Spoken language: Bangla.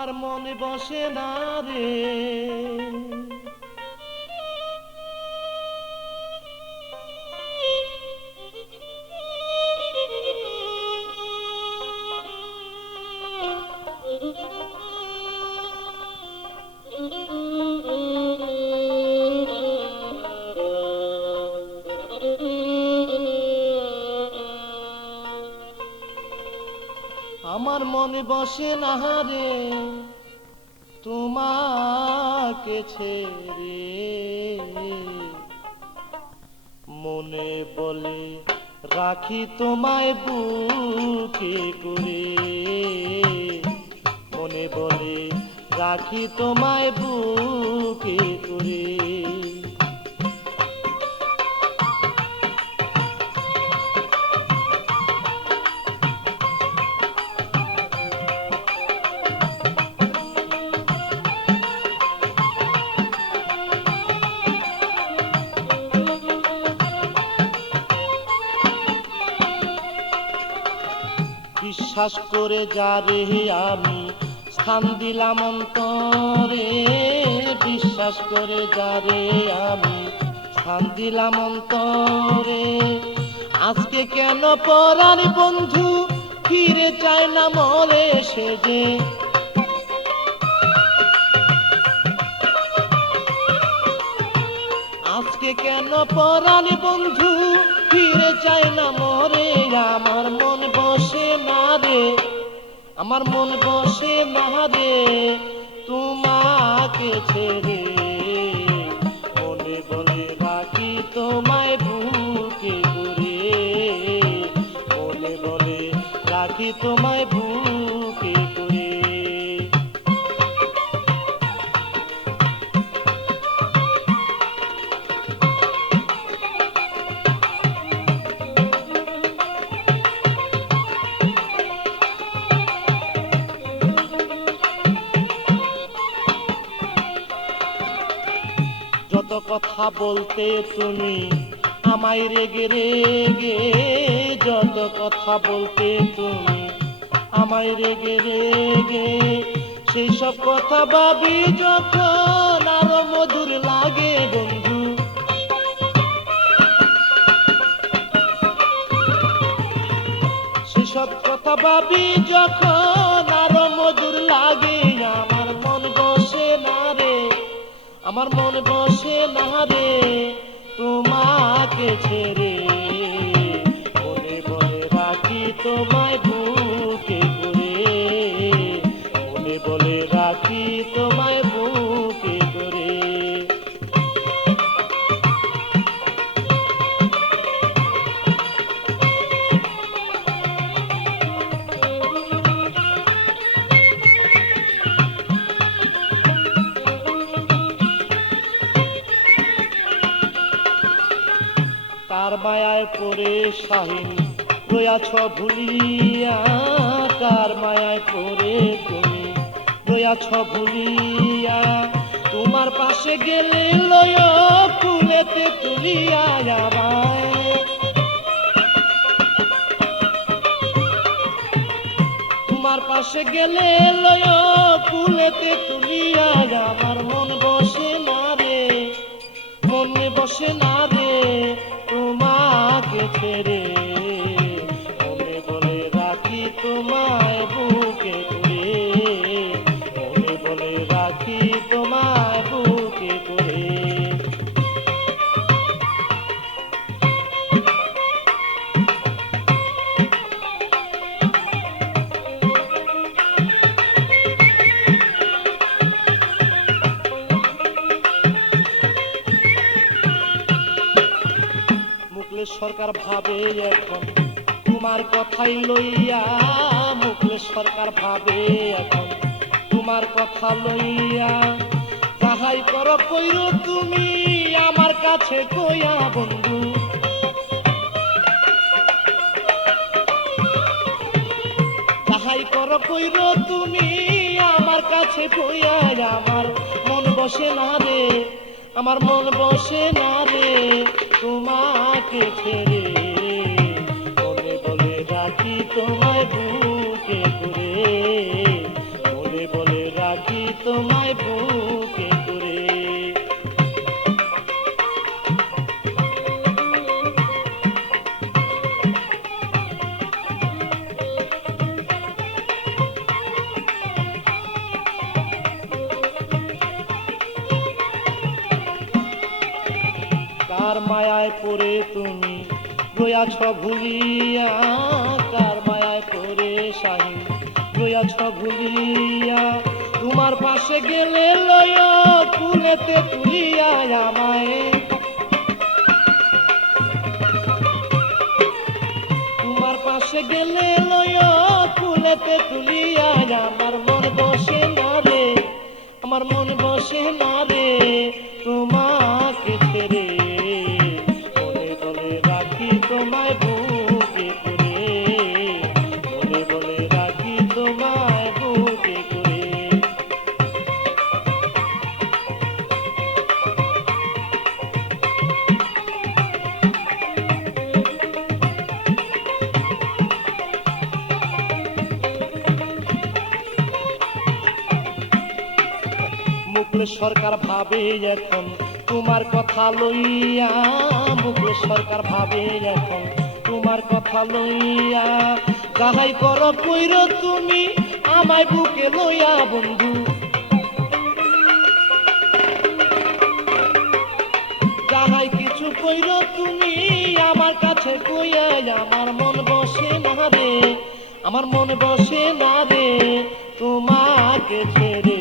আমার মনে বসে না রে। আমার মনে বসে না রে তোমাকে ছেড়ে, মনে বলে রাখি তোমায় বুকে করে, মনে বলে রাখি তোমায় বুকে করে। বিশ্বাস করে যারে আমি স্থান দিলাম অন্তরে, বিশ্বাস করে যারে আমি স্থান দিলাম অন্তরে, আজকে কেন পরার বন্ধু ফিরে চায় না মরে সে যে। আজকে কেন পরার বন্ধু ফিরে চায় না মরে, আমার মন বসে না রে, আমার মন বসে না রে তোমাকে ছেড়ে, মনে বলে রাখি তোমায় বুকে করে, মনে বলে রাখি তোমায় বুকে করে। যত কথা বলতে তুমি আমায় রেগে রেগে, যত কথা বলতে তুমি আমায় রেগে রেগে, সেই সব কথা ভাবি যখন আরো মধুর লাগে বন্ধু। সেসব কথা ভাবি যখন আরো মধুর লাগে, আমার মন বসে না রে, আমার মন বসে না রে তোমাকে ছেড়ে, মনে বলে রাখি তোমায় বুকে করে, মনে বলে রাখি তোমায় বুকে করে। কার মায়ায় পড়ে শাহিন রয়াছ ভুলিয়া, কার মায়ায় পড়ে তুমি রয়াছ ভুলিয়া, তোমার পাশে গেলে লয় ফুলেতে তুলিয়া আমায়, তোমার পাশে গেলে লয় ফুলেতে তুলিয়া, আমার মন বসে না রে, মনে বসে না রে তোমাকে ছেড়ে, মনে বলে রাখি তোমায় বুকে করে, মনে বলে রাখি তোমায় বুকে করে। মুকলেশ সরকার ভাবে এখন তোমার কথাই লইয়া, মুকলেশ সরকার ভাবে এখন তোমার কথা লইয়া, যাহাই করো কইরো তুমি আমার কাছে কইয়া বন্ধু, যাহাই করো কইরো তুমি আমার কাছে কইয়া, আমার মন বসে না রে, আমার মন বসে না রে তোমাকে ছেড়ে, মনে বলে রাখি তোমায় বুকে করে, মনে বলে মায়ায় পড়ে তুমি রয়াছ ভুলিয়া, কার মায়ায় পড়ে শাহিন রয়াছ ভুলিয়া। তোমার পাশে গেলে লয় কুলেতে তুলিয়া আমায়, তোমার পাশে গেলে লয় কুলেতে তুলিয়া। আমার মন বসে না রে, আমার মন বসে না রে তোমাকে ছেড়ে, বলে বলে রাখি তোমায় বুকে করে, বলে বলে রাখি তোমায় বুকে করে। মুখলেস সরকার ভাবে এখন তোমার কথা লইয়া, মুখলেস সরকার ভাবে এখন তোমার কথা লইয়া। যাহাই করো কইর তুমি আমায় বুকে লইয়া বন্ধু, যাহাই কিছু কইর তুমি আমার কাছে কইয়া। আমার মন বসে না রে, আমার মন বসে না রে তোমাকে ছেড়ে।